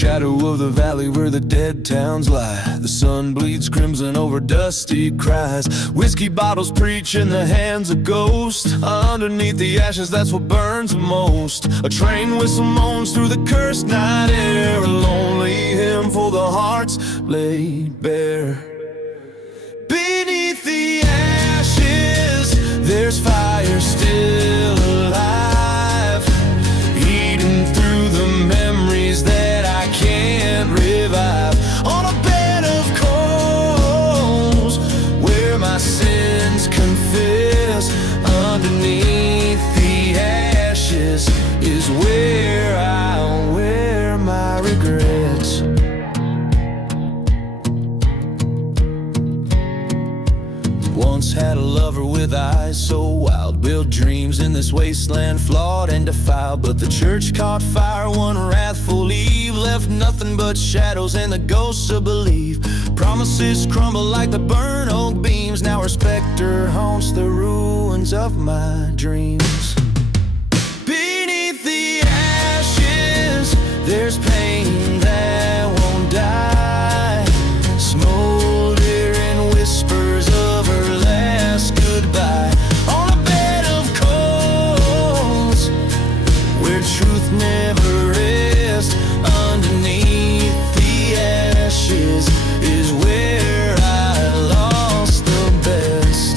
shadow of the valley where the dead towns lie. The sun bleeds crimson over dusty cries. Whiskey bottles preach in the hands of ghosts. Underneath the ashes, that's what burns the most. A train whistle moans through the cursed night air. A lonely hymn for the hearts laid bare. Beneath the ashes, there's fire still alive, eating through the memories that I can't revive. On a bed of coals, where my sins confess, underneath the ashes is where I wear my regrets. Once had a lover with eyes so wild, built dreams in this wasteland flawed and defiled. But the church caught fire one wrathful eve, left nothing but shadows and the ghosts to believe. Promises crumble like the burnt oak beams. Now her specter haunts the ruins of my dreams. Beneath the ashes, there's pain that won't die, smoldering whispers of her last goodbye. On a bed of coals, where truth never rests, underneath the ashes is where I lost the best.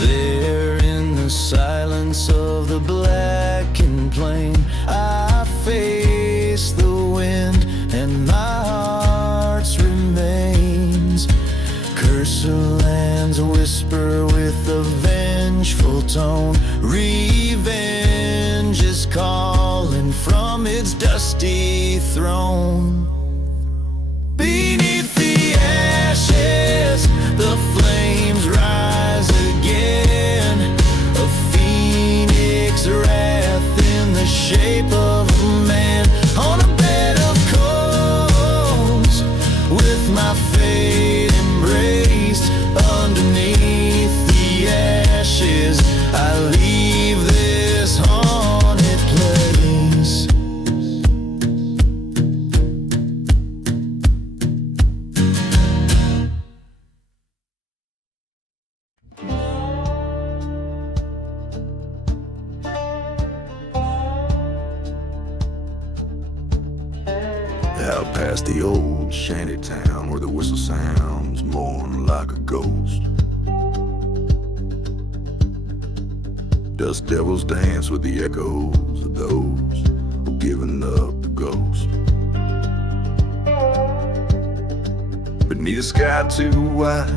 There in the silence of the blackened plain, I face the wind and my heart's remains. Curse the land's whisper with a vengeful tone. Revenge is calling from its dusty throne. Beneath the ashes, the flames rise again. A phoenix wrath in the shape of a man. On a bed of coals, with my fate embraced, underneath the ashes, I leave this haunted place. Out past the old shanty town, where the whistle sounds mourn like a ghost. Dust devils dance with the echoes of those who've given up the ghost. Beneath a sky too wide,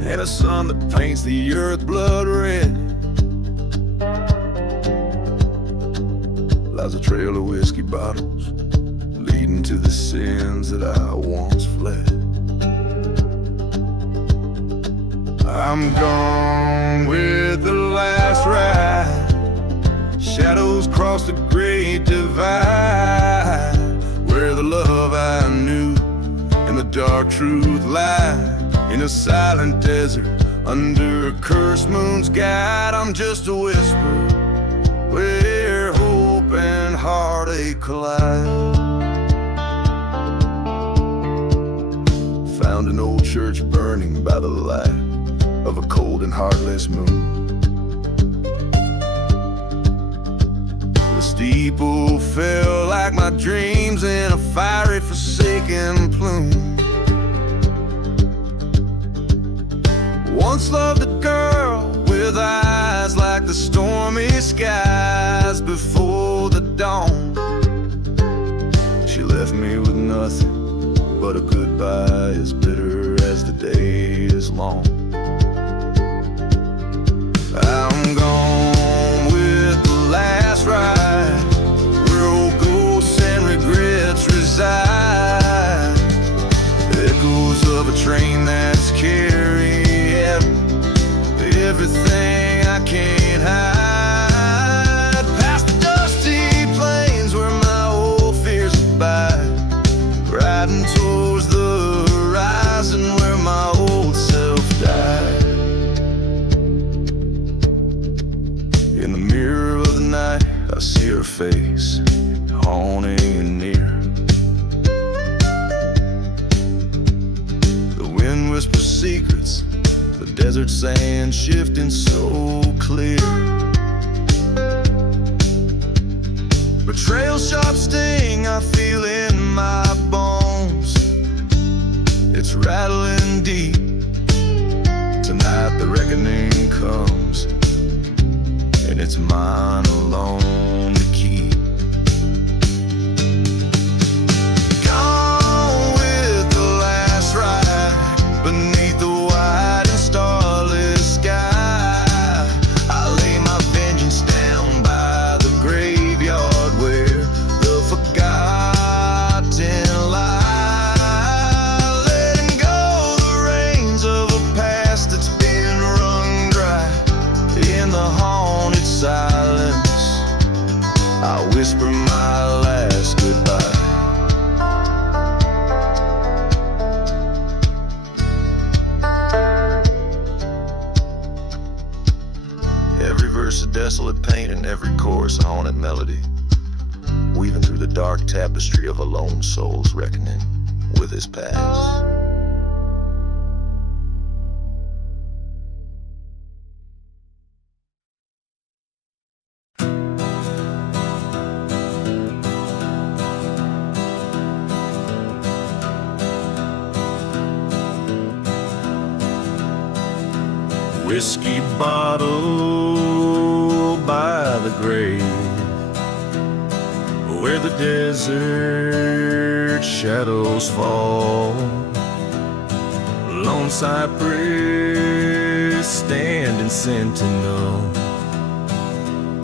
and a sun that paints the earth blood red, lies a trail of whiskey bottles leading to the sins that I once fled. I'm gone with the last ride. Shadows cross the great divide, where the love I knew and the dark truth lie. In a silent desert, under a cursed moon's guide, I'm just a whisper where hope and heartache collide. Found an old church burning by the light of a cold and heartless moon. The steeple fell like my dreams in a fiery forsaken plume. Once loved a girl with eyes like the stormy skies before the dawn. She left me with nothing but a goodbye as bitter as the day is long. I'm gone with the last ride, where old ghosts and regrets reside. Echoes of a train that's carrying everything I can't hide. Past the dusty plains where my old fears abide, riding towards the horizon where my old self died. voice haunting and near. The wind whispers secrets, the desert sand shifting so clear. Betrayal sharp sting I feel in my bones. It's rattling deep. Tonight the reckoning comes, and it's mine alone to keep. Gone with the last ride beneath the wide and starless sky. I lay my vengeance down by the graveyard where the forgotten lie, letting go the reins of a past that's been wrung dry. In the haunted silence, I whisper my last goodbye. Every verse a desolate pain and every chorus a haunted melody, weaving through the dark tapestry of a lone soul's reckoning with his past. Whiskey bottle by the grave, where the desert shadows fall. Lone cypress standing sentinel.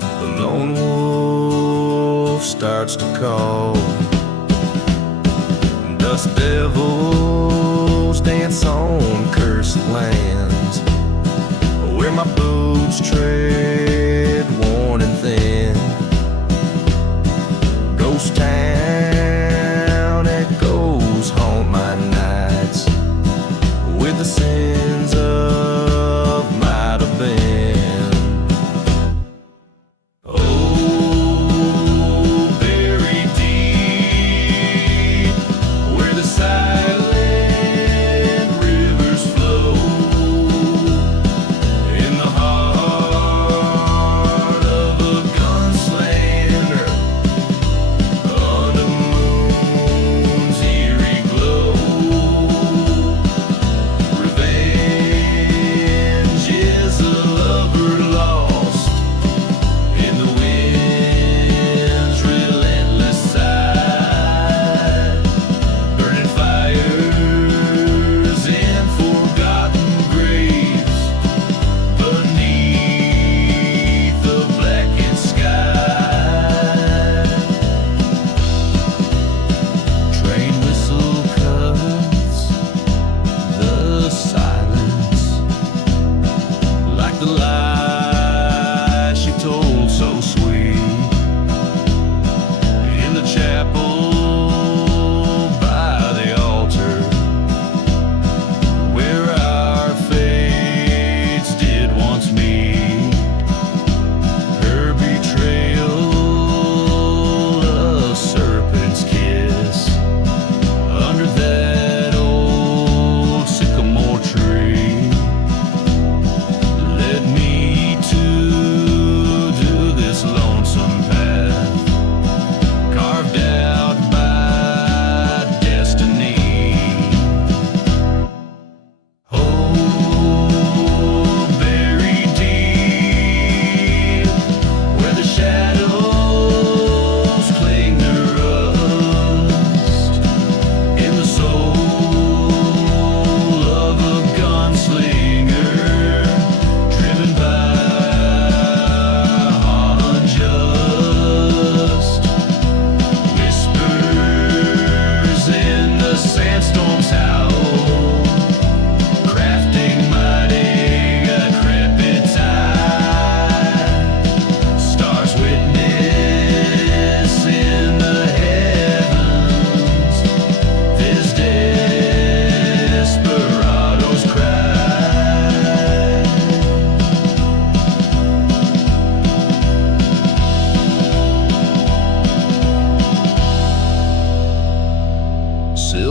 The lone wolf starts to call. Dust devils dance on cursed lands, where my boots tread worn and thin. Ghost town echoes haunt my nights with the sins of might have been. Oh, buried deep where the silent rivers flow, in the heart of a gunslander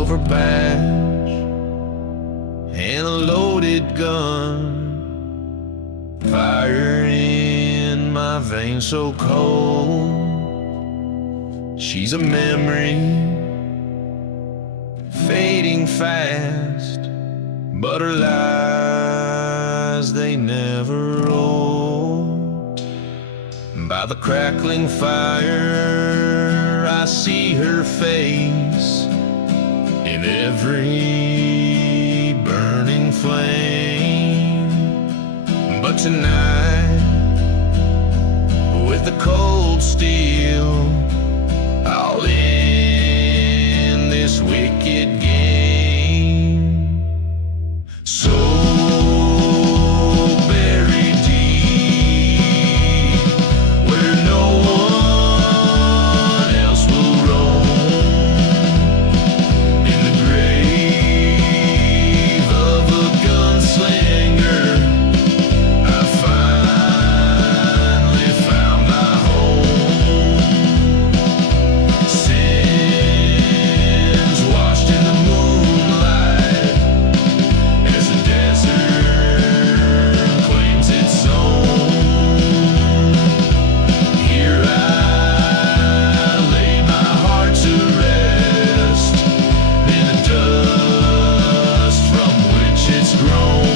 silver badge and a loaded gun. Fire in my veins so cold. She's a memory, fading fast, but her lies, they never old. By the crackling fire, I see her face in every burning flame. But tonight, with the cold steel, I'll end this wicked game. So buried deep, where no one else will roam, in the grave of a gunslinger, I finally found my home. Sins washed in the moonlight as the desert claims its own. Here I lay my heart to rest in the dust from which it's grown.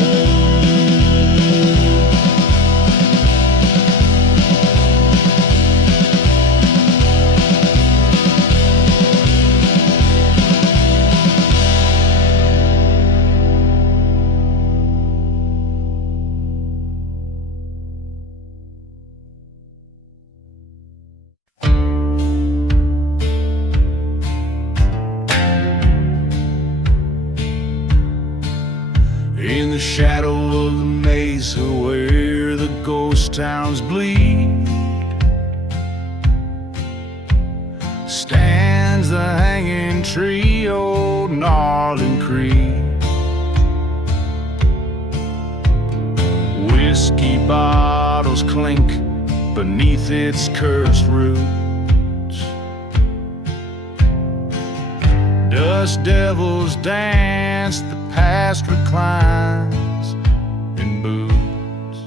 In the shadow of the mesa where the ghost towns bleed, stands the hanging tree, old gnarling Creek. Whiskey bottles clink beneath its cursed roots. Dust devils dance, the past reclines in boots.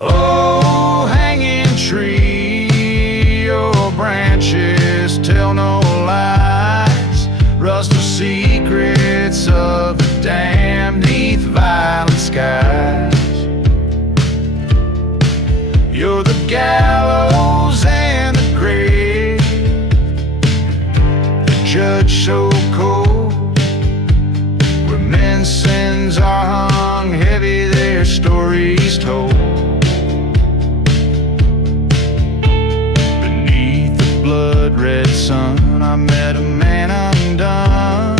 Oh, hanging tree, your branches tell no lies. Rustle secrets of the damned neath violent skies. You're the gallows and the grave, the judge so cold, where men's sins are hung heavy, their stories told. Beneath the blood-red sun, I met a man undone,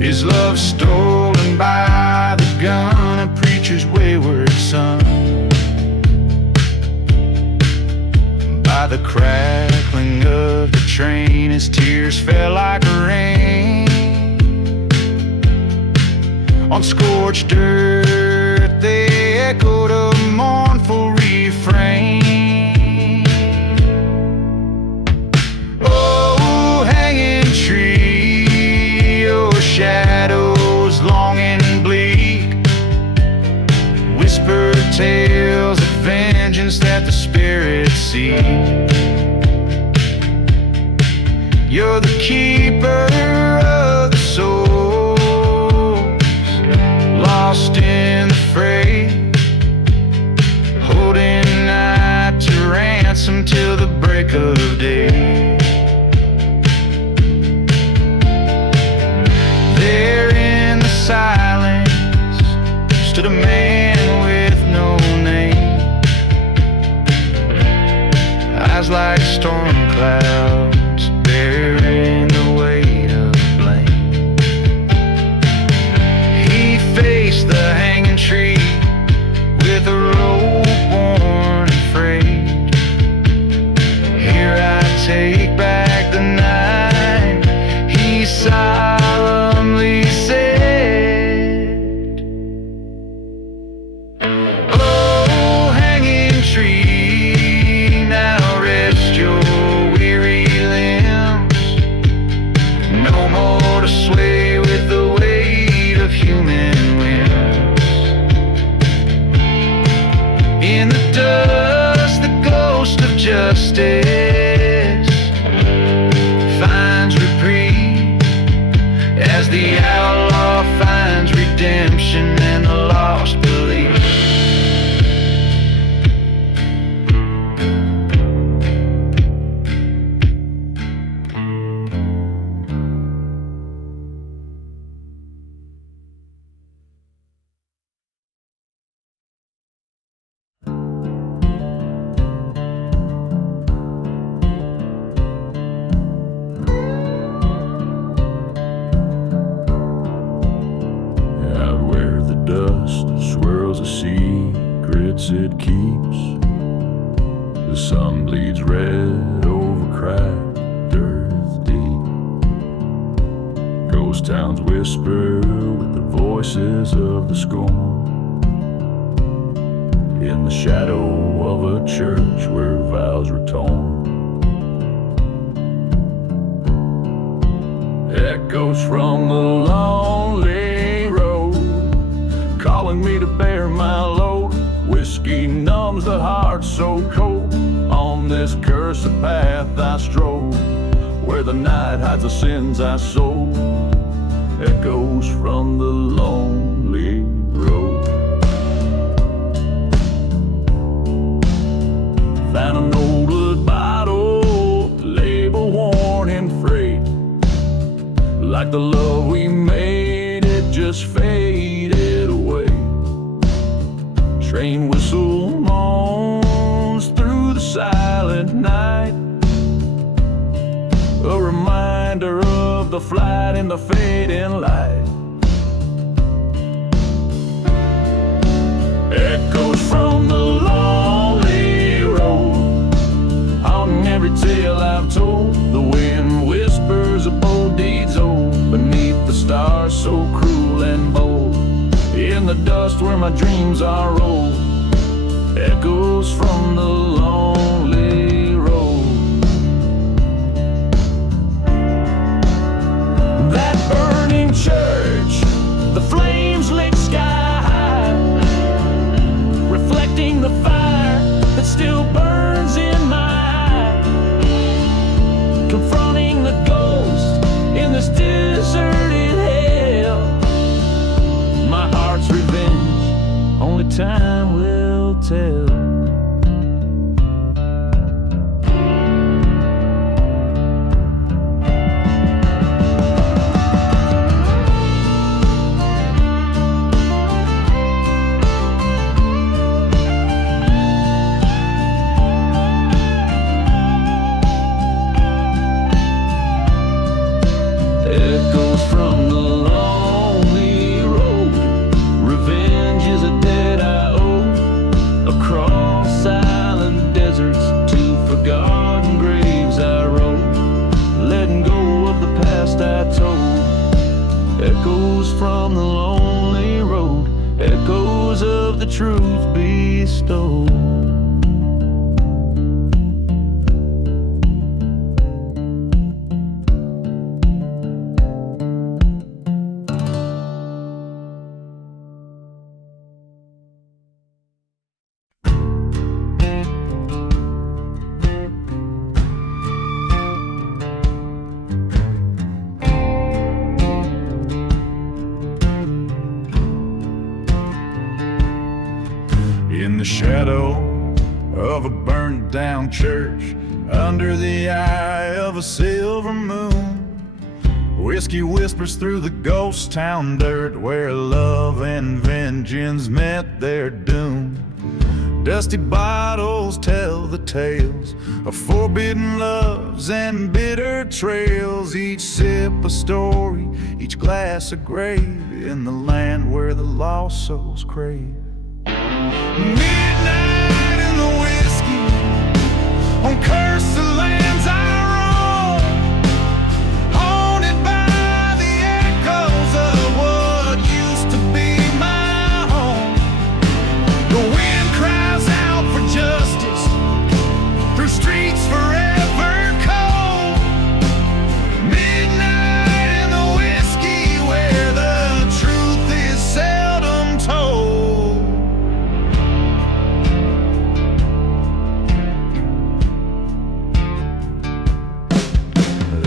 his love stolen by the gun, a preacher's wayward son. By the crackling of the train, his tears fell like rain. On scorched earth they echoed a mournful refrain. Oh, hanging tree, your shadows long and bleak, whisper tales of vengeance that the spirits seek. You're the keeper of the souls, lost in the fray, holding night to ransom till the break of day. There in the silence stood a man with no name, eyes like storm clouds bearing the weight of blame. He faced the hanging tree with a rope worn and frayed. Here I take back the night, he solemnly said. Oh, hanging tree, now rest your weary limbs. justice finds reprieve as the outlaw finds redemption and the lost belief. It keeps. The sun bleeds red over cracked earth deep. Ghost towns whisper with the voices of the scorn, in the shadow of a church where vows were torn. Echoes from the lonely road, calling me to bear my load. Whiskey numbs the heart so cold. On this cursed path I stroll, where the night hides the sins I sold. Echoes from the lonely road. Found an old wood bottle, label worn and frayed. Like the love we made, it just faded away. Train whistle moans through the silent night, a reminder of the flight in the fading light. Echoes from the lonely road, haunting every tale I've told. The wind whispers of bold deeds old, beneath the stars so cruel and bold. In the dust where my dreams are rolled, echoes from the lonely road. That burning church, the flames lick sky high, reflecting the fire that still burns in my eye. Confronting the ghost in this deserted hell, my heart's revenge, only time will tell. Echoes from the lonely road, revenge is a debt I owe. Across silent deserts to forgotten graves I rode, letting go of the past I told. Echoes from the lonely road, echoes of the truth bestowed. In the shadow of a burnt down church, under the eye of a silver moon, whiskey whispers through the ghost town dirt, where love and vengeance met their doom. Dusty bottles tell the tales of forbidden loves and bitter trails, each sip a story, each glass a grave, in the land where the lost souls crave. Midnight in the whiskey, on cursed lands I roam, haunted by the echoes of what used to be my home. The wind cries out for justice through streets forever cold. Midnight in the whiskey, where the truth is seldom told.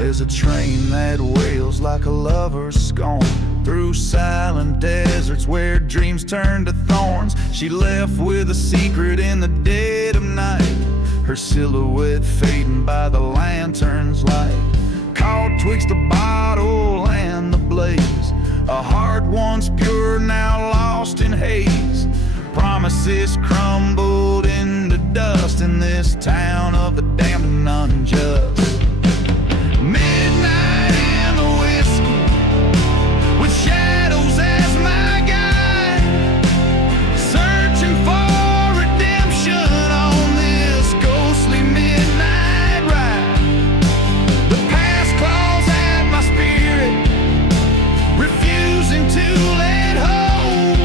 There's a train that wails like a lover's scorn through silent deserts where dreams turn to thorns. She left with a secret in the dead of night, her silhouette fading by the lantern's light. Caught twixt the bottle and the blaze, a heart once pure now lost in haze. Promises crumbled into dust in this town of the damned and unjust. Midnight in the whiskey, with shadows as my guide, searching for redemption on this ghostly midnight ride. The past claws at my spirit, refusing to let hold.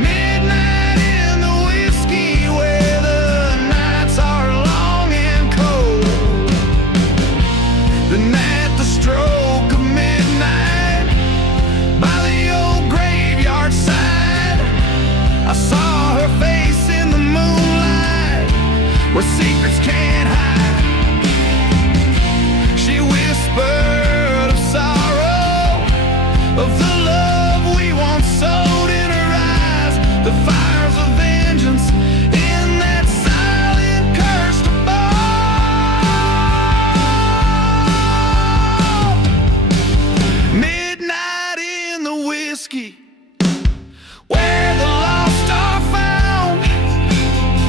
Midnight in the whiskey, where the nights are long and cold. Then at the stroke of midnight, by the old graveyard side, I saw her face in the moonlight, where secrets can't hide. She whispered of sorrow, of the love we once sowed in her eyes, the fires of vengeance in that silent cursed abode. Midnight in the whiskey, where the lost are found,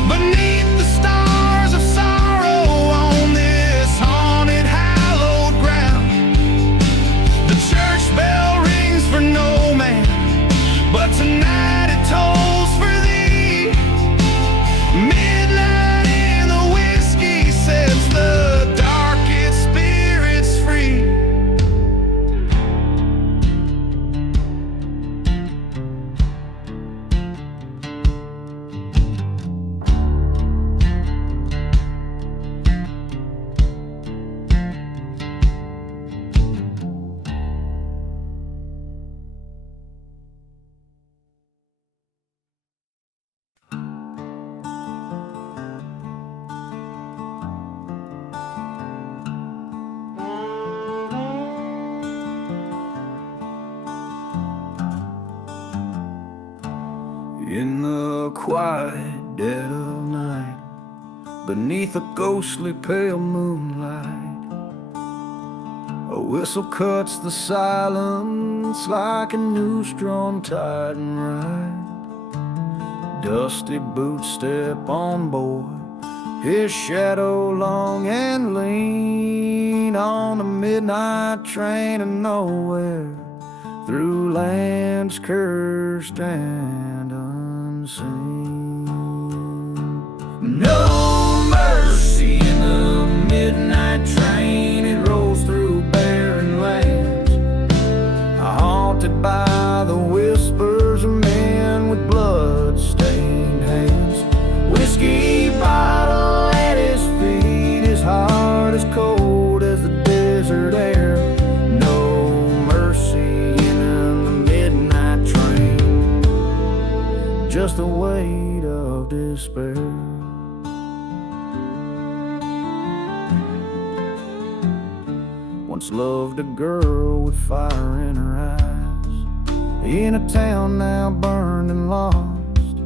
beneath the stars of sorrow on this haunted hallowed ground. The church bell rings for no man, but tonight it tolls for thee. Midnight in the whiskey sets the darkest spirits free. In the quiet dead of night, beneath a ghostly pale moonlight, a whistle cuts the silence like a new strong tide and ride. Dusty boots step on board, his shadow long and lean, on a midnight train to nowhere, through lands cursed and unseen. No mercy in the midnight train, it rolls through barren lands, haunted by the whispers of men with blood-stained hands. Whiskey bottle at his feet, his heart is cold as the desert air. No mercy in the midnight train, just the weight of despair. Once loved a girl with fire in her eyes, in a town now burned and lost.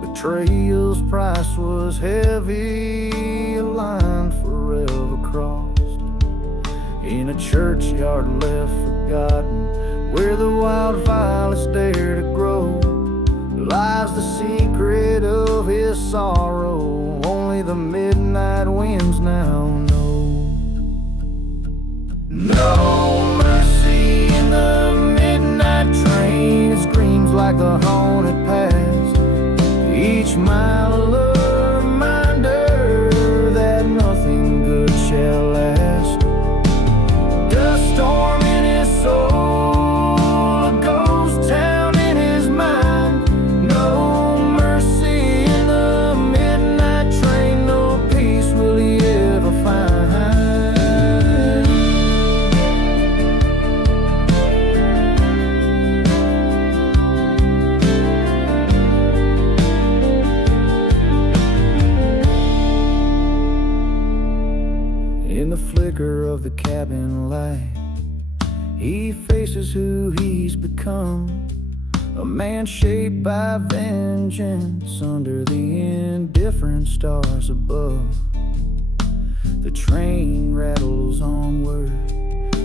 Betrayal's price was heavy, a line forever crossed. In a churchyard left forgotten, where the wild violets dare to grow, lies the secret of his sorrow, only the midnight winds now know. No mercy in the midnight train, it screams like the haunted past, each mile a reminder that nothing good shall last. Dust storm in his soul, a ghost town in his mind. No mercy in the midnight train, no peace will he ever find. In the flicker of the cabin light, he faces who he's become, a man shaped by vengeance under the indifferent stars above. The train rattles onward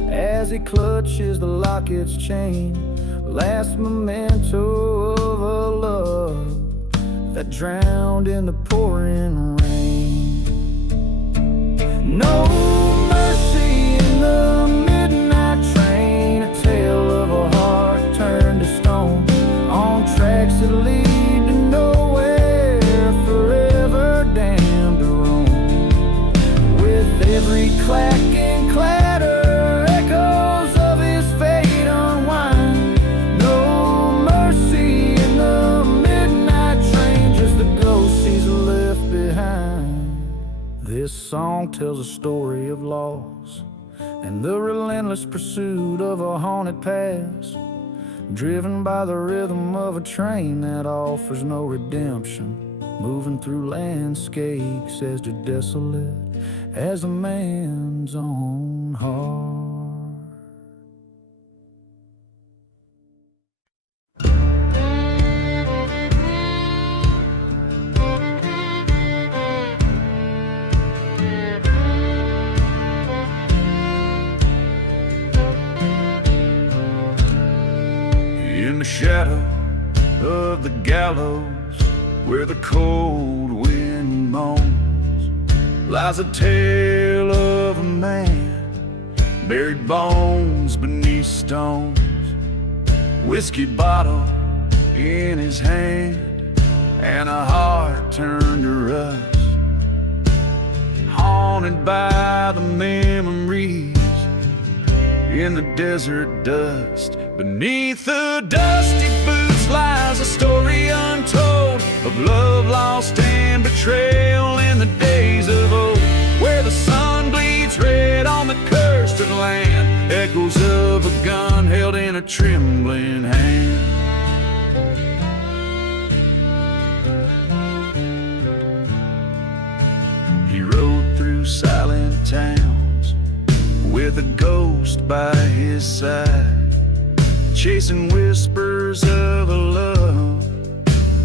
as he clutches the locket's chain, last memento of a love that drowned in the pouring rain. No mercy in the midnight train, a tale of a heart turned to stone, on tracks that lead to nowhere, forever damned to roam. With every clack and clatter, echoes of his fate unwind. No mercy in the midnight train, just the ghosts he's left behind. This song tells a story of loss and the relentless pursuit of a haunted past, driven by the rhythm of a train that offers no redemption, moving through landscapes as desolate as a man's own heart. In the shadow of the gallows, where the cold wind moans, lies a tale of a man, buried bones beneath stones, whiskey bottle in his hand, and a heart turned to rust, haunted by the memories in the desert dust. Beneath the dusty boots lies a story untold of love lost and betrayal in the days of old, where the sun bleeds red on the cursed land, echoes of a gun held in a trembling hand. He rode through silent towns with a ghost by his side, chasing whispers of a love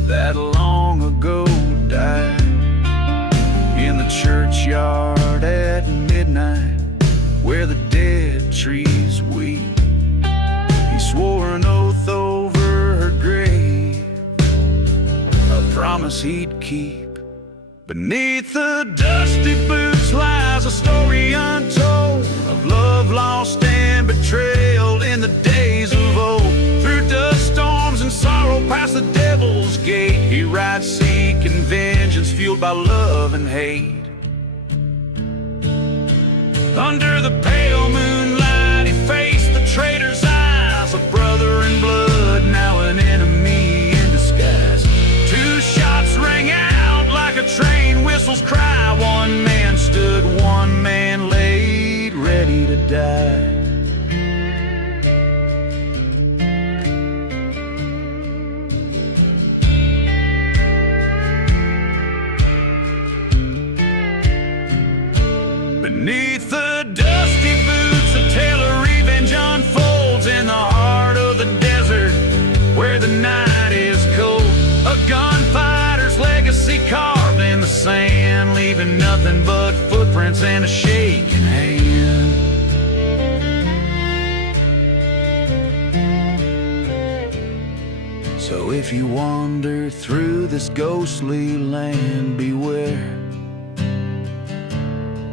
that long ago died. In the churchyard at midnight, where the dead trees weep, he swore an oath over her grave, a promise he'd keep. Beneath the dusty boots lies a story untold of love lost and betrayal in the days of old. Through dust storms and sorrow past the devil's gate, he rides seeking vengeance fueled by love and hate. Under the pale moonlight he faced the traitor's eyes, a brother in blood, now an enemy in disguise. Two shots rang out like a train whistle's cry. One man stood, one man laid, ready to die. Beneath the dusty boots, a tale of revenge unfolds in the heart of the desert, where the night is cold. A gunfighter's legacy carved in the sand, leaving nothing but footprints and a shaking hand. So if you wander through this ghostly land, beware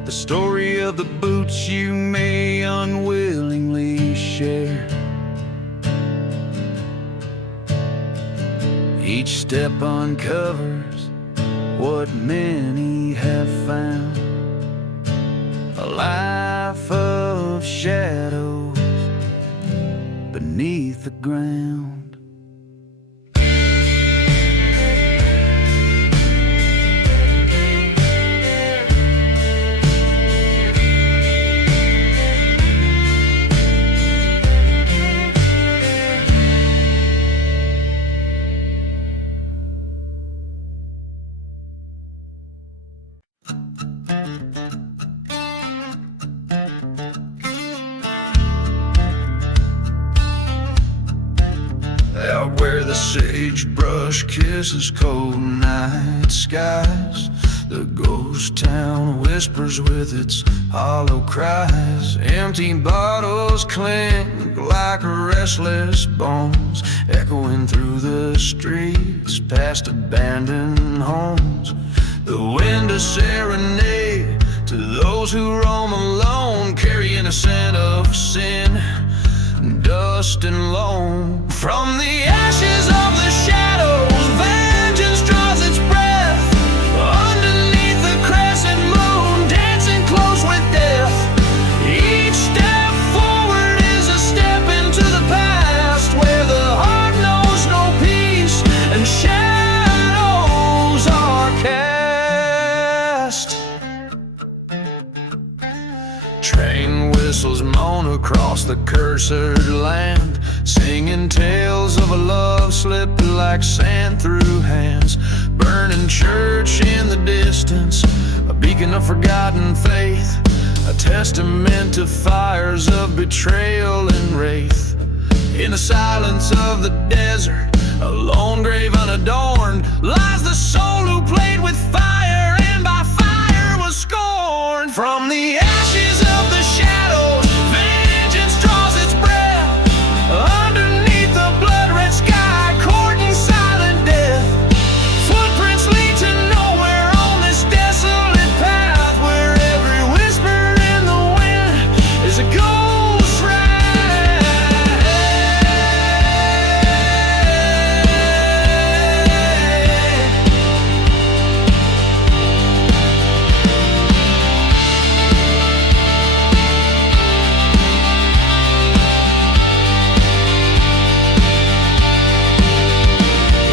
the story of the boots you may unwillingly share. Each step uncovers what many have found, a life of shadows beneath the ground. where the sagebrush kisses cold night skies. The ghost town whispers with its hollow cries. Empty bottles clink like restless bones, echoing through the streets past abandoned homes. The wind a serenade to those who roam alone, carrying a scent of sin, dust and loam. From the ashes of the shadows, vengeance draws its breath. Underneath the crescent moon, dancing close with death. Each step forward is a step into the past, where the heart knows no peace and shadows are cast. Train whistles moan across the cursed land, singing tales of a love slipped like sand through hands. Burning church in the distance, a beacon of forgotten faith, a testament to fires of betrayal and wraith. In the silence of the desert, a lone grave unadorned, lies the soul who played with fire and by fire was scorned. From the ashes of the shadows, vengeance draws its breath. Underneath the blood-red sky, courting silent death. Footprints lead to nowhere on this desolate path, where every whisper in the wind is a ghost ride.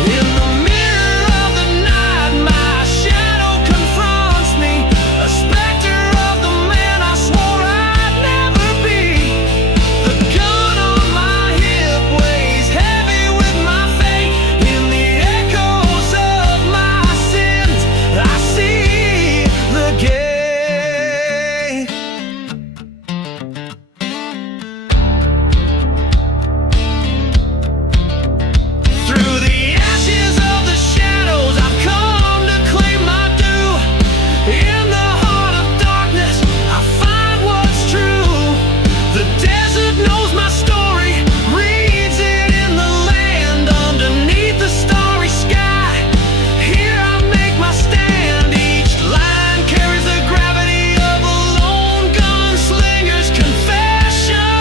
In the mirror of the night, my shadow confronts me, a specter of the man I swore I'd never be. The gun on my hip weighs heavy with my fate. In the echoes of my sins, I see the gate. Through the ashes of the shadows, I've come to claim my due. In the heart of darkness, I find what's true. The desert knows my story, reads it in the land. Underneath the starry sky, here I make my stand. Each line carries the gravity of a lone gunslinger's confession,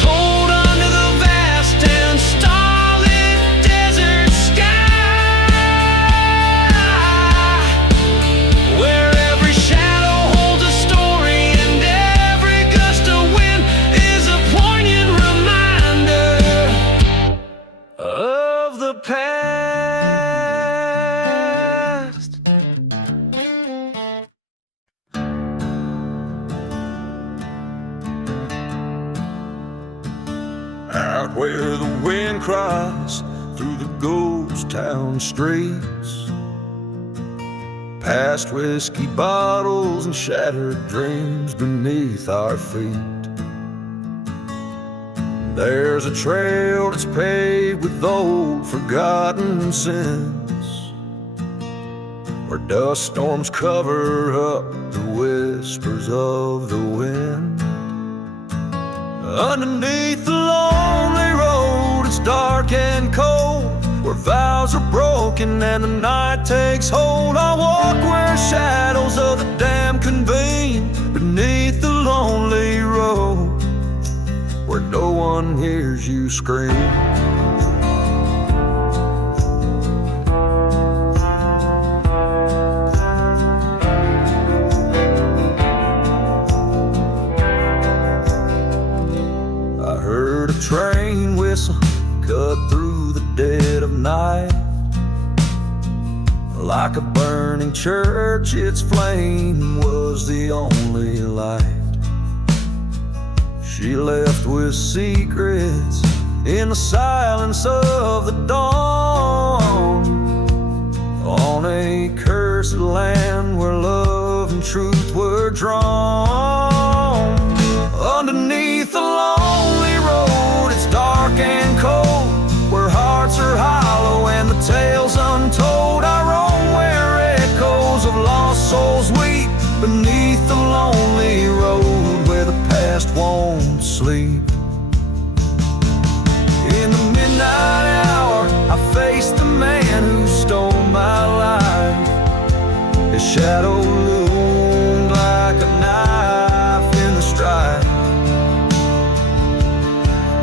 told under the vast and starlit desert sky, where every shadow holds a story and every gust of wind is a poignant reminder of the past. Out where the wind cries through the ghost town streets, past whiskey bottles and shattered dreams beneath our feet. There's a trail that's paved with old forgotten sins, where dust storms cover up the whispers of the wind. Underneath the lonely road, it's dark and cold, where vows are broken and the night takes hold. I walk where shadows of the damned convene, beneath the lonely road, where no one hears you scream. I heard a train whistle cut through the dead of night. Like a burning church, its flame was the only light. She left with secrets in the silence of the dawn, on a cursed land where love and truth were drawn. Underneath the lonely road, souls weep beneath the lonely road where the past won't sleep. In the midnight hour, I faced the man who stole my life. His shadow loomed like a knife in the strife.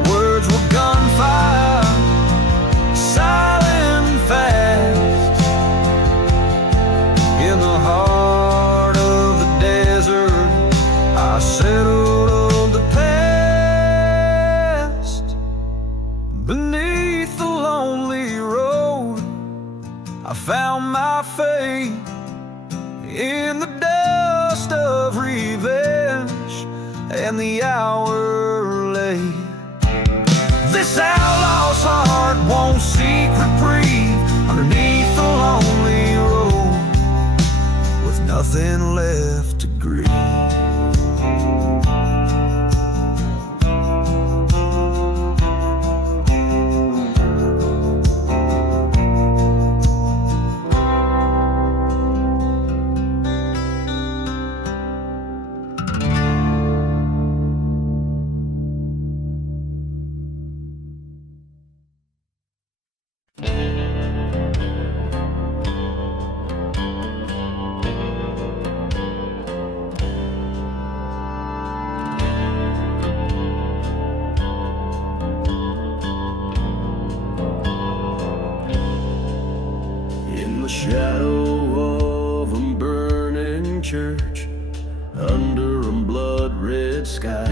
Words were gunfire, silent and fast. In the heart of the desert, I settled the past. Beneath the lonely road, I found my fate. In the dust of revenge and the hour late. This outlaw's heart won't seek reprieve underneath the lonely road with nothing left to grieve. Shadow of a burning church under a blood-red sky,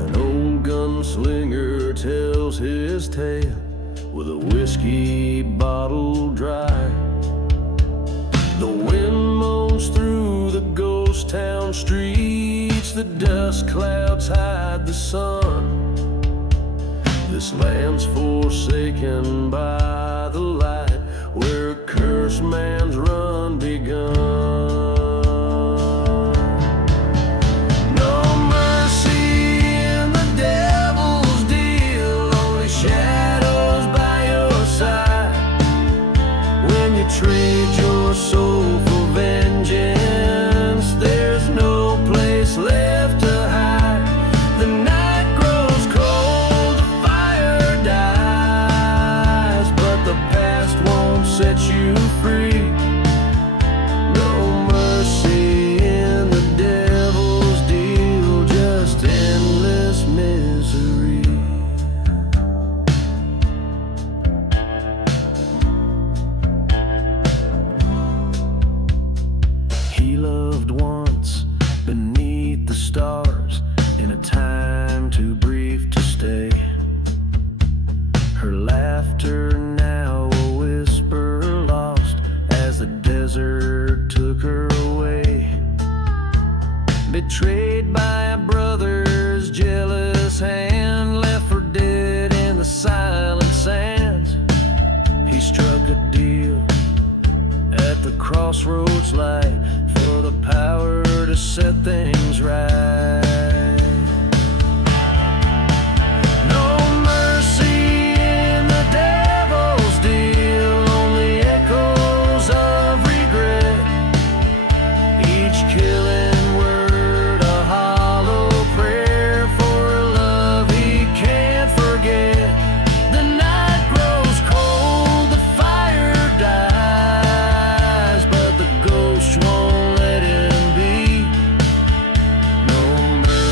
an old gunslinger tells his tale with a whiskey bottle dry. The wind moans through the ghost town streets, the dust clouds hide the sun. This land's forsaken by the light, where a cursed man's run begun. No mercy in the devil's deal, only shadows by your side. When you trade your soul for vengeance, there's no place left to hide. The night grows cold, the fire dies, but the past won't set you free. No mercy in the devil's deal, just endless misery. He loved once beneath the stars in a time too brief to stay. Her laughter now a whisper lost as the desert took her away. Betrayed by a brother's jealous hand, left for dead in the silent sands. He struck a deal at the crossroads light for the power to set things right. No mercy in the devil's deal, only echoes of regret. Each killing word a hollow prayer for a love he can't forget. The night grows cold, the fire dies, but the ghost won't let him be. No mercy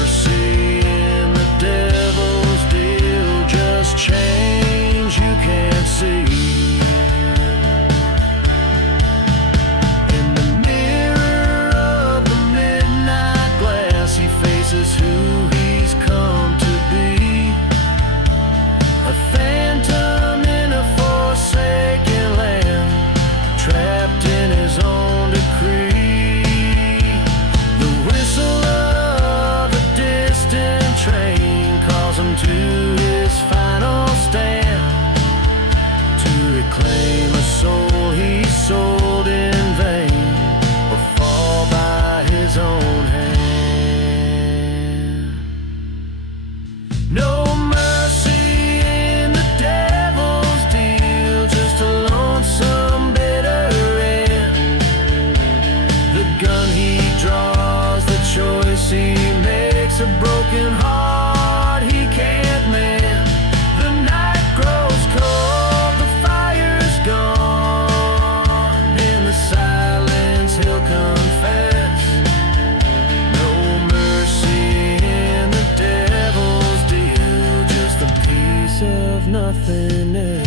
broken heart he can't mend. The night grows cold, the fire's gone. In the silence he'll confess, no mercy in the devil's deal, just a piece of nothingness.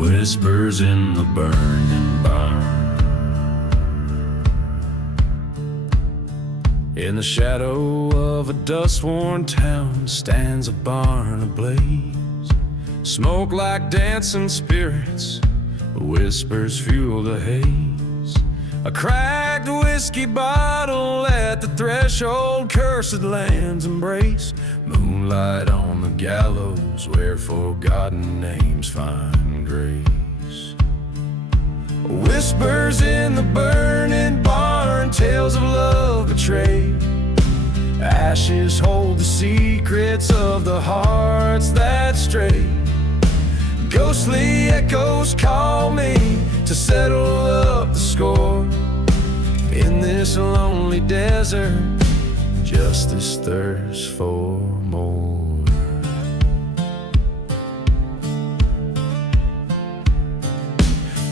Whispers in the burning barn. In the shadow of a dust-worn town stands a barn ablaze. Smoke like dancing spirits, whispers fuel the haze. A cracked whiskey bottle at the threshold, cursed land's embrace. Moonlight on the gallows where forgotten names find grace. Whispers in the burning barn, tales of love betrayed. Ashes hold the secrets of the hearts that stray. Ghostly echoes call me to settle up the score. In this lonely desert, justice thirsts for more.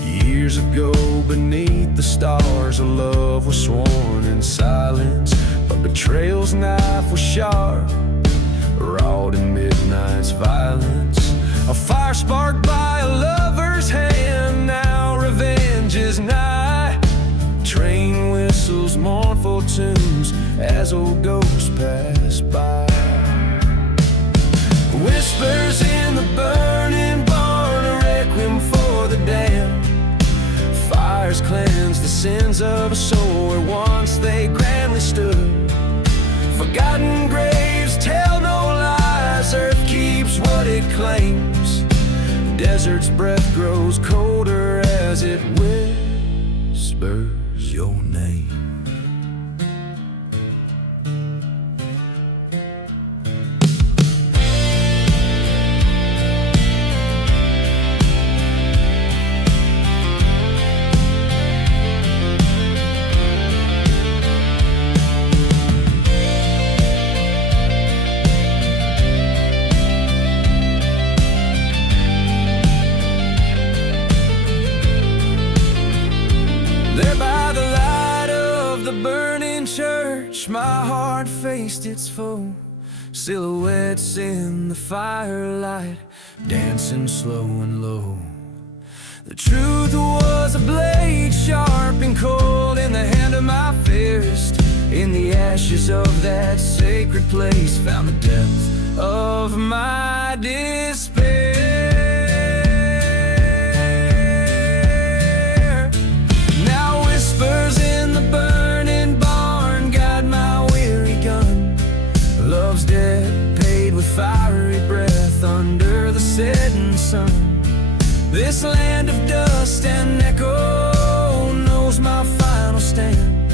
Years ago, beneath the stars, a love was sworn in silence, but betrayal's knife was sharp, wrought in midnight's violence. A fire sparked by a lover's hand, now revenge is nigh. Train whistles mournful tunes as old ghosts pass by. Whispers in the burning barn, a requiem for the damned. Fires cleanse the sins of a soul where once they grandly stood. Forgotten graves tell no lies, earth keeps what it claims. Desert's breath grows colder as it whispers your name. My heart faced its foe, silhouettes in the firelight, dancing slow and low. The truth was a blade sharp and cold in the hand of my fist. In the ashes of that sacred place, found the depth of my despair. Now whispers in the burning barn guide my weary gun. Love's debt paid with fiery breath under the setting sun. This land of dust and echo knows my final stand.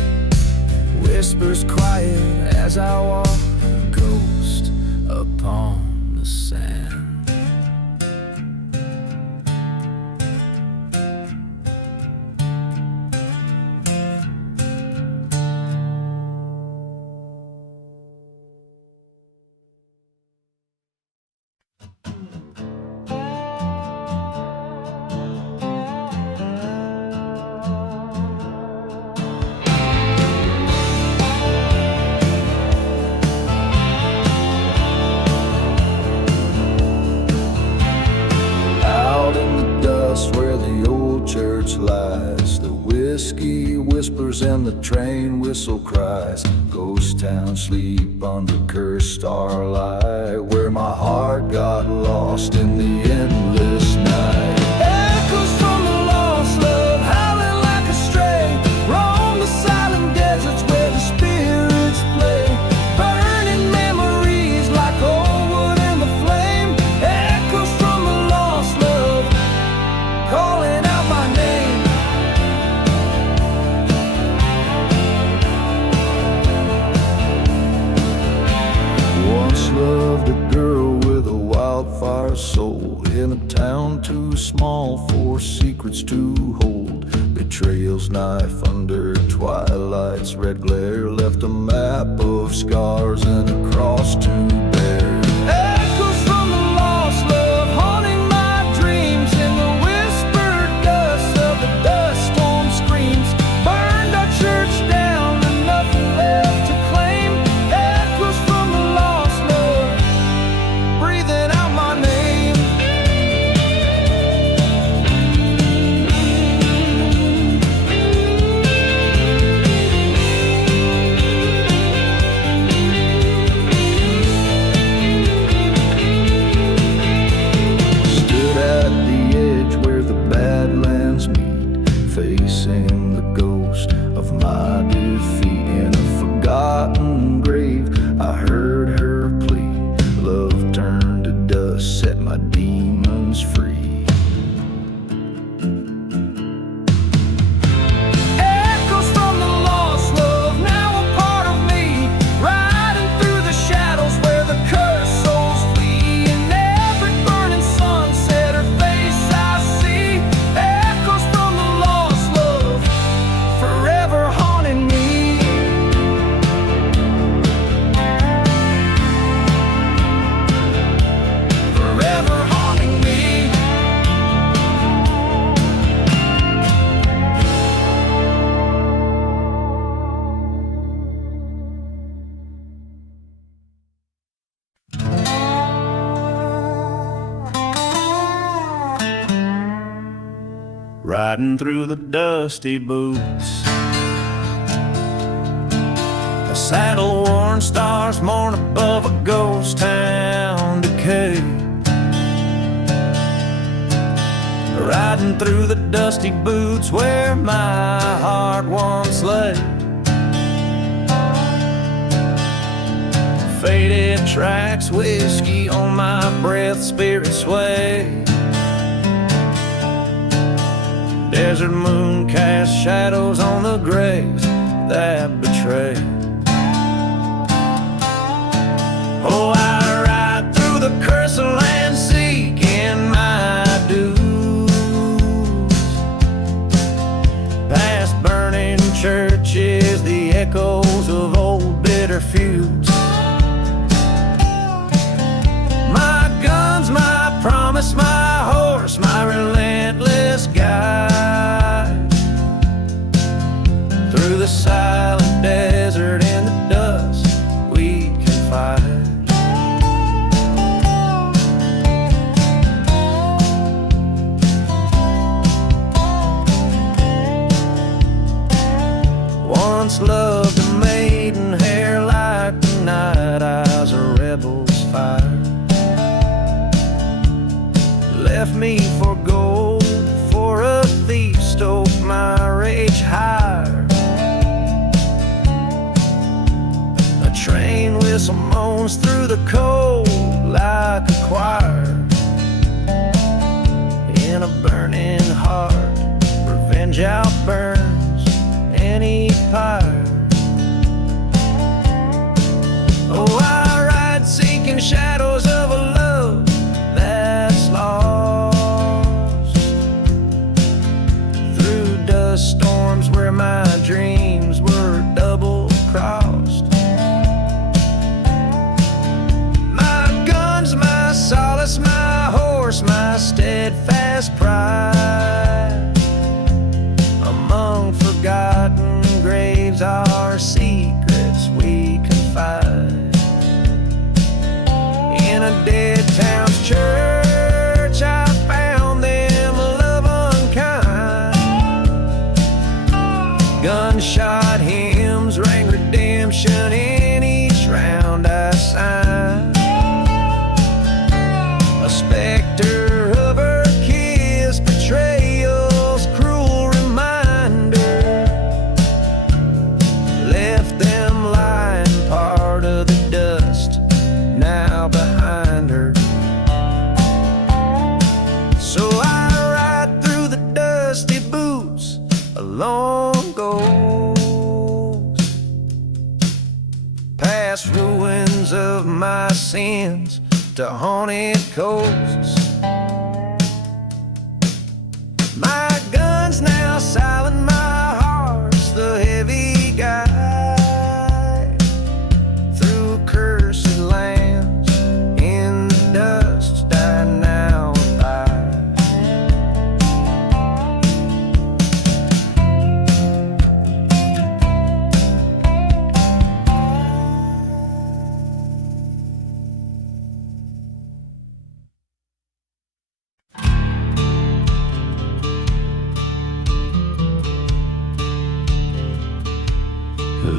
Whispers quiet as I walk, a ghost upon the sand. Lies. The whiskey whispers and the train whistle cries. Ghost town sleep under cursed starlight, where my heart got lost in the endless night. Echoes from the lost love howling like a stray, roam the silent deserts where the spirits play. Burning memories like old wood in the flame. Echoes soul in a town too small for secrets to hold. Betrayal's knife under twilight's red glare left a map of scars and a cross to bear. Echoes from the lost love haunting my dreams. In the whispered dust of the dust storm screams. Burned our church down and nothing left to claim. Echoes from the lost love breathing out my name. Stood at the edge where the badlands meet, facing the ghost of my defeat. In a forgotten grave I heard her plea. Love turned to dust, set my demons free. Echoes from the lost love, now a part of me, riding through the shadows where the cursed souls flee. In every burning sunset her face I see. Echoes from the lost love, forever haunting me. Forever haunting me. Riding through the dusty boots, the saddle-worn stars mourn above a ghost town decay. Riding through the dusty boots where my heart once lay. Faded tracks, whiskey on my breath, spirit sway. Desert moon casts shadows on the graves that betray. Oh, I ride through the cursed land seeking my dues, past burning churches, the echoes of old bitter feuds. My guns, my promise, my horse, my relentless guide. Through the silent desert in the dust we can fight. Once loved a maiden hair like the night eyes a rebel's fire. Left me for gold, for a thief stoked my rage higher. A train whistle moans through the cold like a choir. In a burning heart, revenge outburns any pyre. Oh, I ride seeking shadows of a love that's lost, through dust storms where my dreams were double crossed. My guns, my solace, my horse, my steadfast pride. Among forgotten graves our secrets we confide. In a dead town's church I found them love unkind. Gunshot hymns rang redemption in each round I signed. A specter of her kiss, betrayal's cruel reminder, left them lying part of the dust now behind her. So I ride through the dusty boots along ghosts, past ruins of my sins to haunted coasts. My gun's now silent, my heart's the heavy guide through cursed lands in the dust I now abide.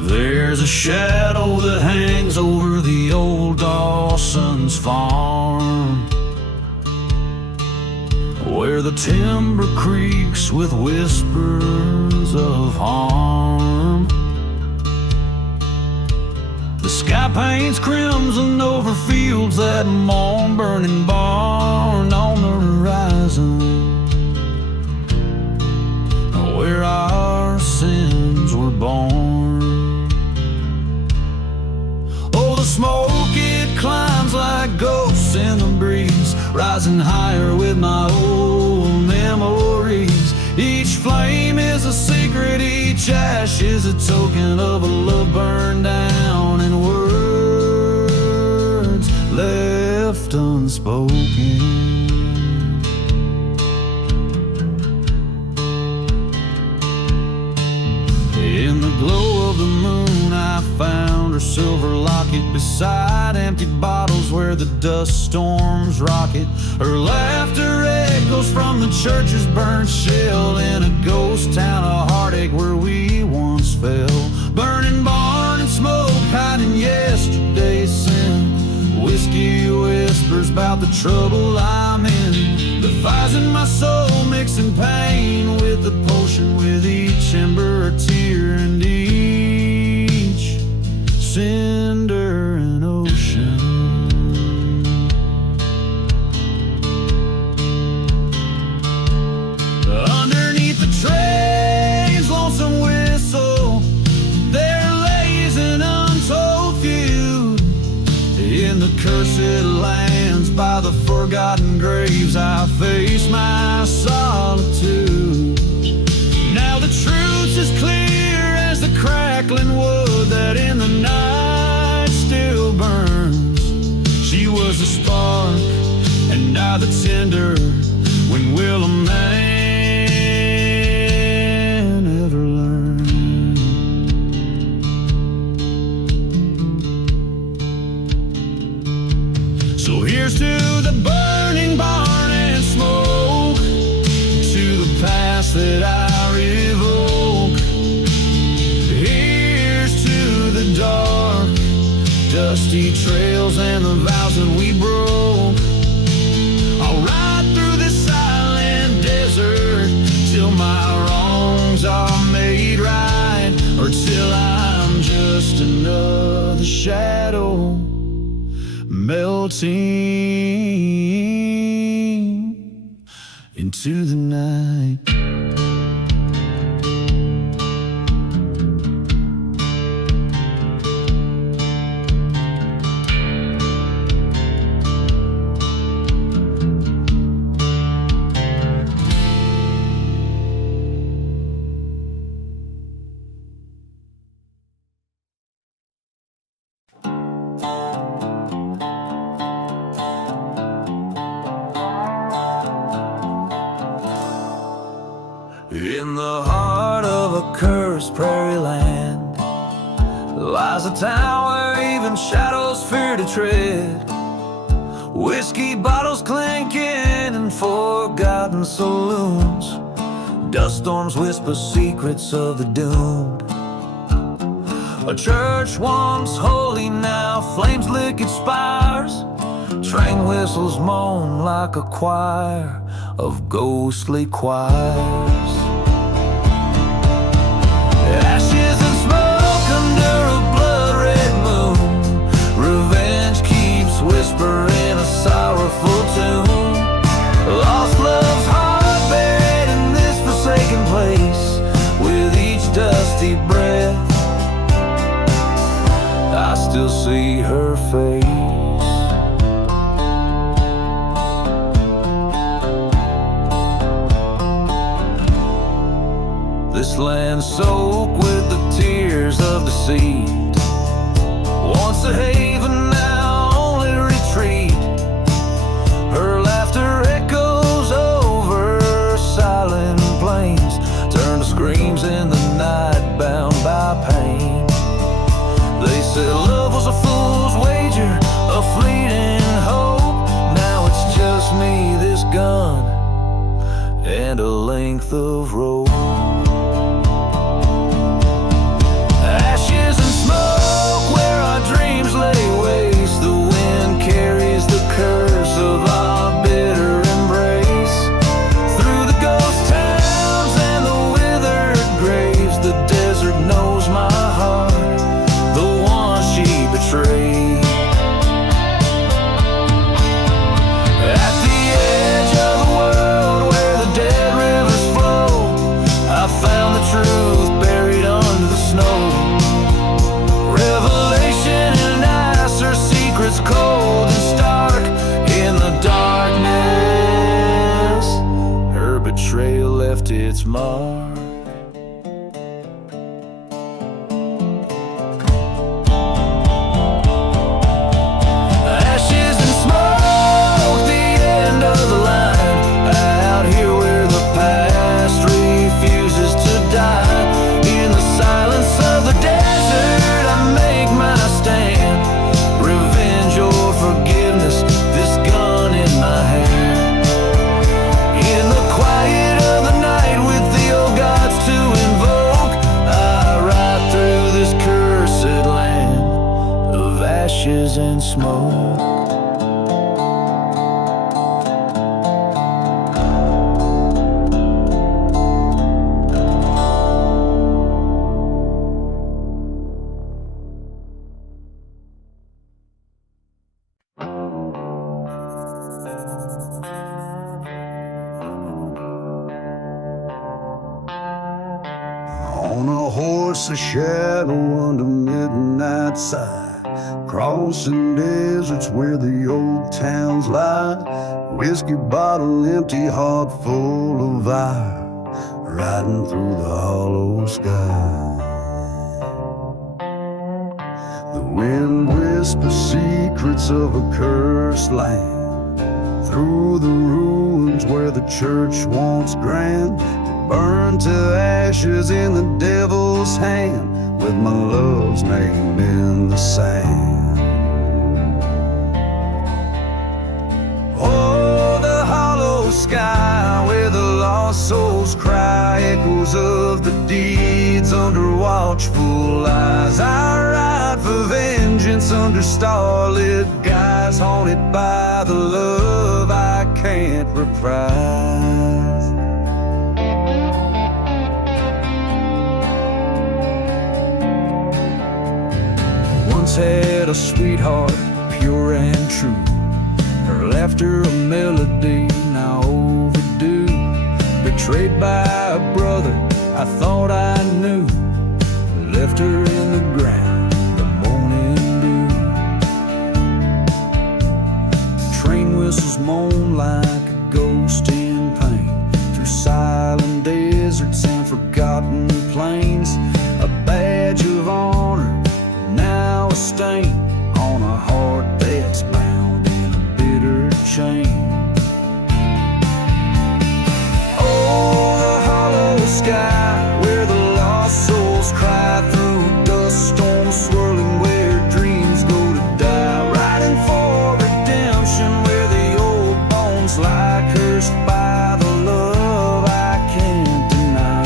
There's a shadow that hangs over the old Dawson's farm, where the timber creaks with whispers of harm. The sky paints crimson over fields that mourn, burning barn on the horizon, where our sins were born. Oh, the smoke, it climbs like ghosts in the breeze, rising higher with my old memories. Each flame is a secret, each ash is a token of a love burned down and words left unspoken. In the glow of the moon, I found her silver locket beside empty bottles where the dust storms rocket. Her laughter echoes from the church's burnt shell in a ghost town of heartache where we once fell. Burning barn and smoke, hiding yesterday's sin. Whiskey whispers about the trouble I'm in. The fire's in my soul, mixing pain with the potion, with each ember a tear and each cinder an ocean. Underneath the train's lonesome whistle, there lays an untold feud. In the cursed lands by the forgotten graves, I face my solitude. Now the truth's as clear as the crackling wood that in the night still burns. She was the spark and I the tinder. When will a man ever learn? So here's to the burning barn and smoke, to the past that I revoke. Here's to the dark, dusty trails and the vows that we broke. I'll ride through this silent desert till my wrongs are made right, or till I'm just another shadow melting into the night. In the heart of a cursed prairie land lies a town where even shadows fear to tread. Whiskey bottles clinking in forgotten saloons. Dust storms whisper secrets of the doomed. A church once holy, now flames lick its spires. Train whistles moan like a choir of ghostly choirs. Ashes and smoke under a blood-red moon. Revenge keeps whispering a sorrowful tune. Lost love's heart buried in this forsaken place. With each dusty breath, I still see her face. wasteland soaked with the tears of deceased. Once a haven, now only retreat. Her laughter echoes over silent plains, turn to screams in the night, bound by pain. They said love was a fool's wager, a fleeting hope. Now it's just me, this gun, and a length of rope. Ashes and smoke where our dreams lay waste. The wind carries the curse of our bitter embrace. Through the ghost towns and the withered graves, the desert knows my heart, the one she betrayed. At the edge of the world where the dead rivers flow, I found the truth buried under the snow. Revelation and ice, her secrets cold and stark in the darkness. Her betrayal left its mark. Ashes and smoke, the end of the line. Out here where the past refuses to die. In the silence of the desert, I make my stand. Revenge or forgiveness, this gun in my hand. In the quiet of the night with the old gods to invoke, I ride through this cursed land of ashes and smoke. On a horse, a shadow under midnight side, crossing deserts where the old towns lie. Whiskey bottle empty, heart full of fire, riding through the hollow sky. The wind whispers secrets of a cursed land, through the ruins where the church once grand. Burned to ashes in the devil's hand, with my love's name in the sand. Oh, the hollow sky where the lost souls cry, echoes of the deeds under watchful eyes. I ride for vengeance under starlit skies, haunted by the love I can't reprise. Once had a sweetheart, pure and true. Her laughter a melody, now overdue. Betrayed by a brother I thought I knew, left her in the ground, the morning dew. Train whistles moan like a ghost in pain, through silent deserts and forgotten plains. A badge of honor, now a stain on a heart that's bound in a bitter chain. Oh, the hollow sky where the lost souls cry, through dust storms swirling where dreams go to die. Riding for redemption where the old bones lie, cursed by the love I can't deny.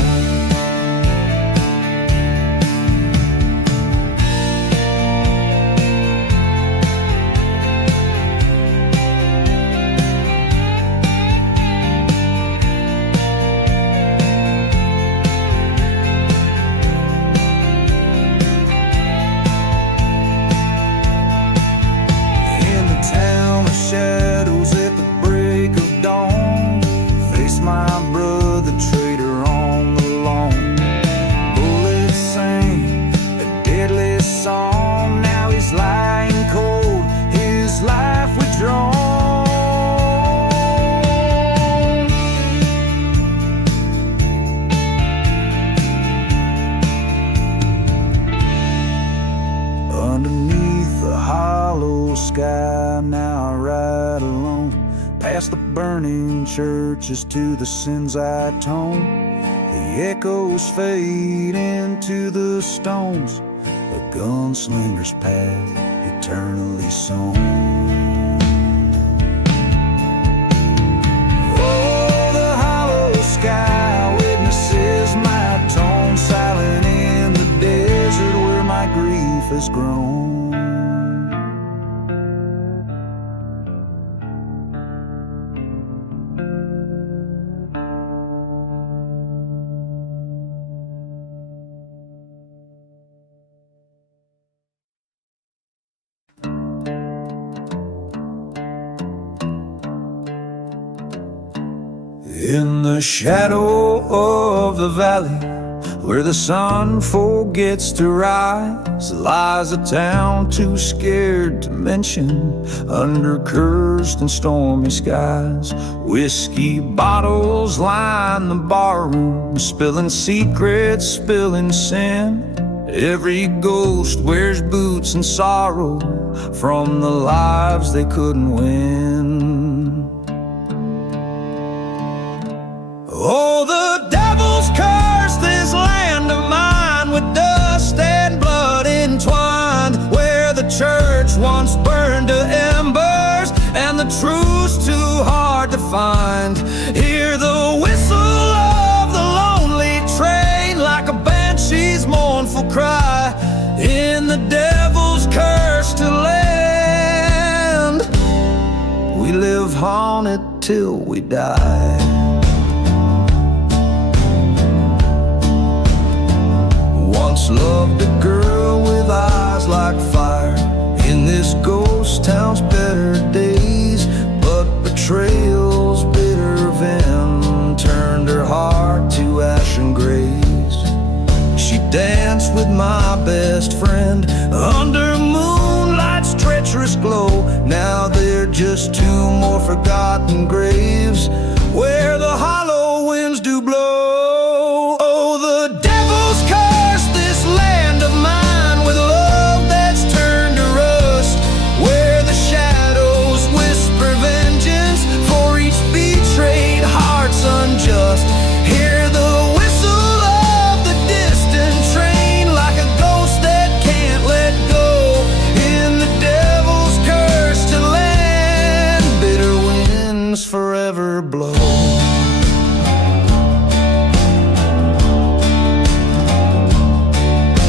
underneath the hollow sky. Now I ride alone past the burning churches to the sins I atone. The echoes fade into the stones, a gunslinger's path eternally sown. Oh, the hollow sky witnesses my tone, silent in the desert where my grief has grown. In the shadow of the valley, where the sun forgets to rise, lies a town too scared to mention, under cursed and stormy skies. Whiskey bottles line the barroom, spilling secrets, spilling sin. Every ghost wears boots and sorrow from the lives they couldn't win. Oh, the devil's cursed this land of mine, with dust and blood entwined, where the church once burned to embers and the truth's too hard to find. Hear the whistle of the lonely train, like a banshee's mournful cry, in the devil's cursed land. We live haunted till we die. Once loved a girl with eyes like fire, in this ghost town's better days, but betrayal's bitter venom turned her heart to ashen grays. She danced with my best friend under moonlight's treacherous glow. Now they're just two more forgotten graves where the hollow winds do blow. Oh, the devil's cursed this land of mine, with love that's turned to rust, where the shadows whisper vengeance for each betrayed heart's unjust. Hear the whistle of the distant train, like a ghost that can't let go, in the devil's cursed land, bitter winds forever blow.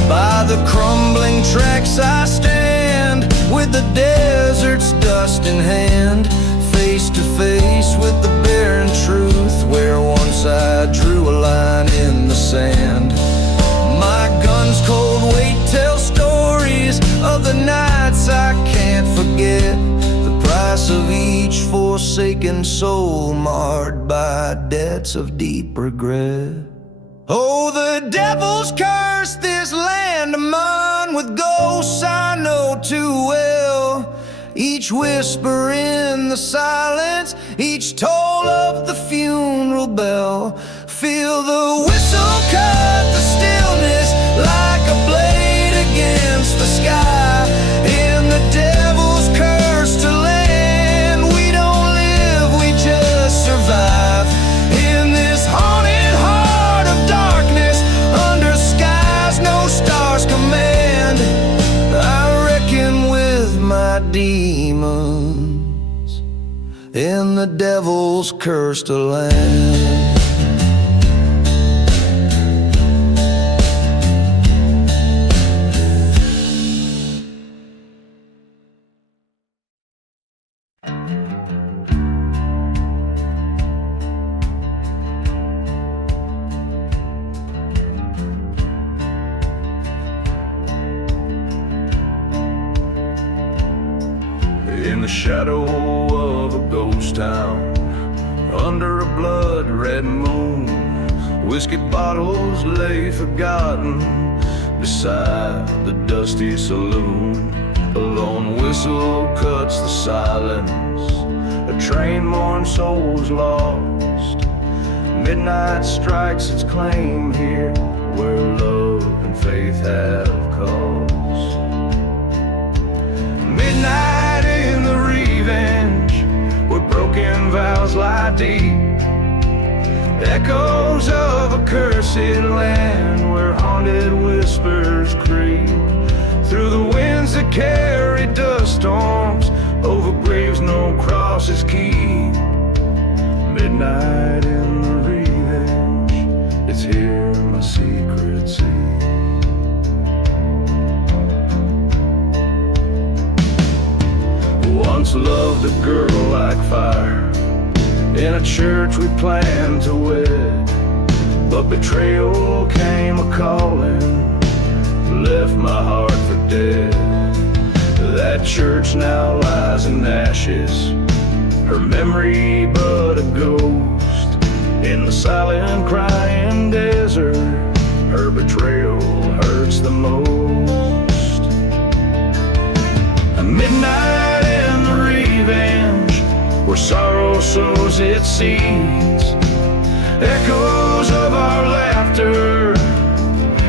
By the crumbling tracks I stand, with the desert's dust in hand, face to face with the barren truth, where once I drew a line in the sand. My gun's cold weight tells stories of the nights I can't forget, the price of each forsaken soul marred by debts of deep regret. Oh, the devil's cursed this land of mine, with ghosts I know too well, each whisper in the silence, each toll of the funeral bell. Feel the whistle cut the stillness like a blade against the sky, in the devil's cursed land. We don't live, we just survive, in this haunted heart of darkness, under skies no stars command. I reckon with my demons in the devil's cursed land. In the shadow of a ghost town, under a blood-red moon, whiskey bottles lay forgotten beside the dusty saloon. A lone whistle cuts the silence, a train mourns souls lost. Midnight strikes its claim here, where love and faith have cause. lie deep, echoes of a cursed land where haunted whispers creep through the winds that carry dust storms over graves no crosses keep. Midnight in the revenge, it's here my secret seat. Once loved a girl like fire in a church we planned to wed, but betrayal came a-calling, left my heart for dead. That church now lies in ashes, her memory but a ghost. In the silent crying desert, her betrayal hurts the most. A midnight in the revenge, where sorrow sows its seeds, echoes of our laughter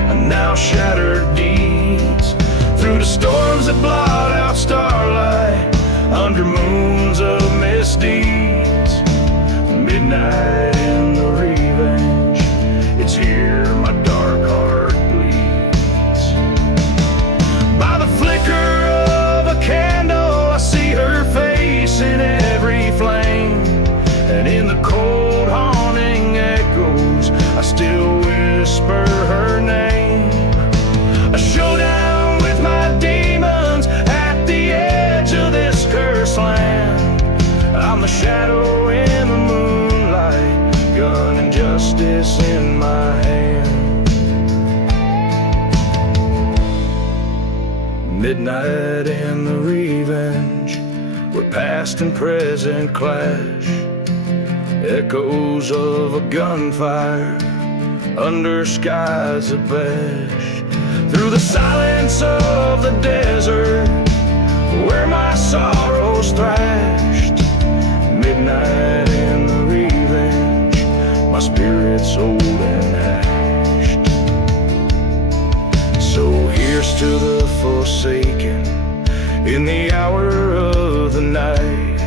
and now shattered deeds. Through the storms that blot out starlight, under moons of misdeeds. Midnight in the revenge, it's here my dark heart bleeds. By the flicker of a candle, I see her face in every flame, and in the cold haunting echoes, I still whisper her name. A showdown with my demons at the edge of this cursed land. I'm the shadow in the moonlight, gun and justice in my hand. Midnight in the revenge, where past and present clash, echoes of a gunfire under skies of ash. Through the silence of the desert, where my sorrows thrashed. Midnight in the revenge, my spirit's old and hashed. So here's to the forsaken in the hour of the night,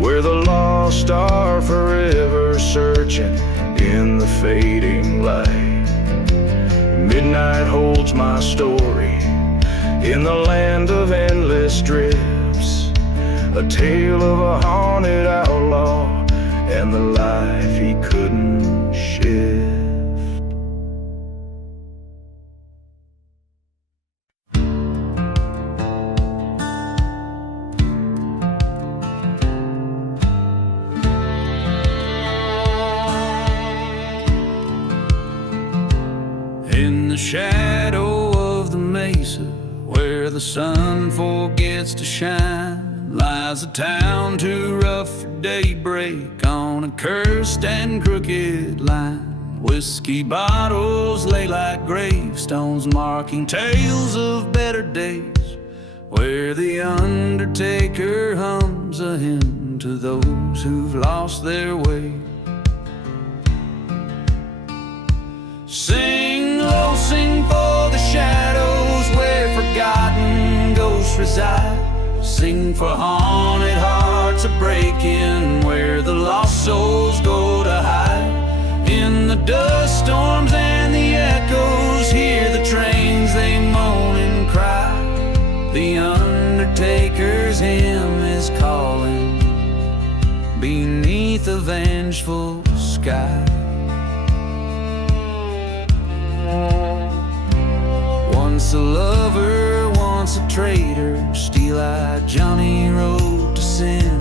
where the lost are forever searching in the fading light. Midnight holds my story in the land of endless drifts, a tale of a haunted outlaw and the life he couldn't shift. In the shadow of the mesa, where the sun forgets to shine, lies a town too rough for daybreak on a cursed and crooked line. Whiskey bottles lay like gravestones, marking tales of better days, where the undertaker hums a hymn to those who've lost their way. Sing, oh, sing for the shadows where forgotten ghosts reside. Sing for haunted hearts a-breaking, where the lost souls go to hide. In the dust storms and the echoes, hear the trains, they moan and cry. The undertaker's hymn is calling beneath a vengeful sky. Once a lover, once a traitor, steel-eyed Johnny rode to sin,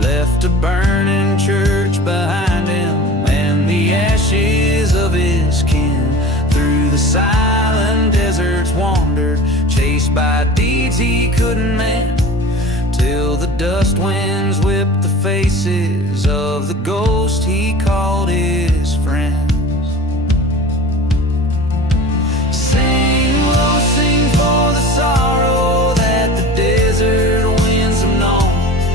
left a burning church behind him and the ashes of his kin. Through the silent deserts wandered, chased by deeds he couldn't mend, till the dust winds whipped the faces of the ghost he called his friends. Sing, oh, sing for the sorrow that the desert winds have known.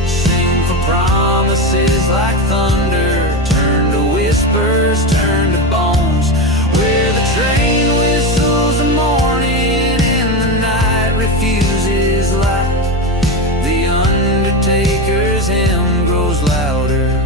Sing for promises like thunder, turn to whispers, turn to bones, where the train whistles the morning and the night refuses light. The undertaker's hymn grows louder,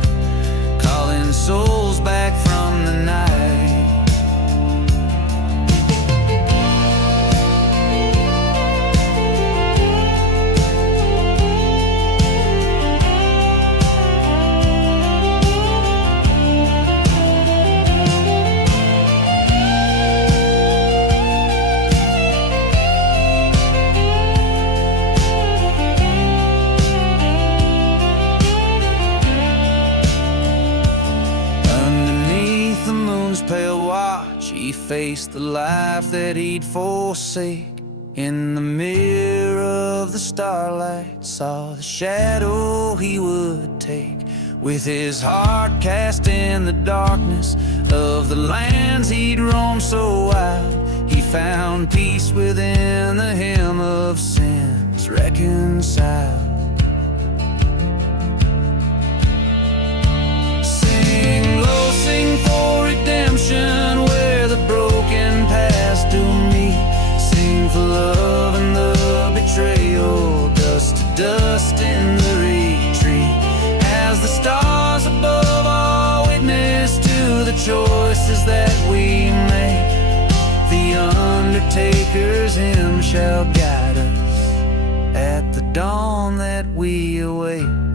face the life that he'd forsake. In the mirror of the starlight, saw the shadow he would take. With his heart cast in the darkness of the lands he'd roamed so wild, he found peace within the hymn of sins reconciled. Sing low, sing for redemption, where the broken past do meet. Sing for love and the betrayal, dust to dust in the retreat. As the stars above all witness to the choices that we make, the undertaker's hymn shall guide us at the dawn that we await.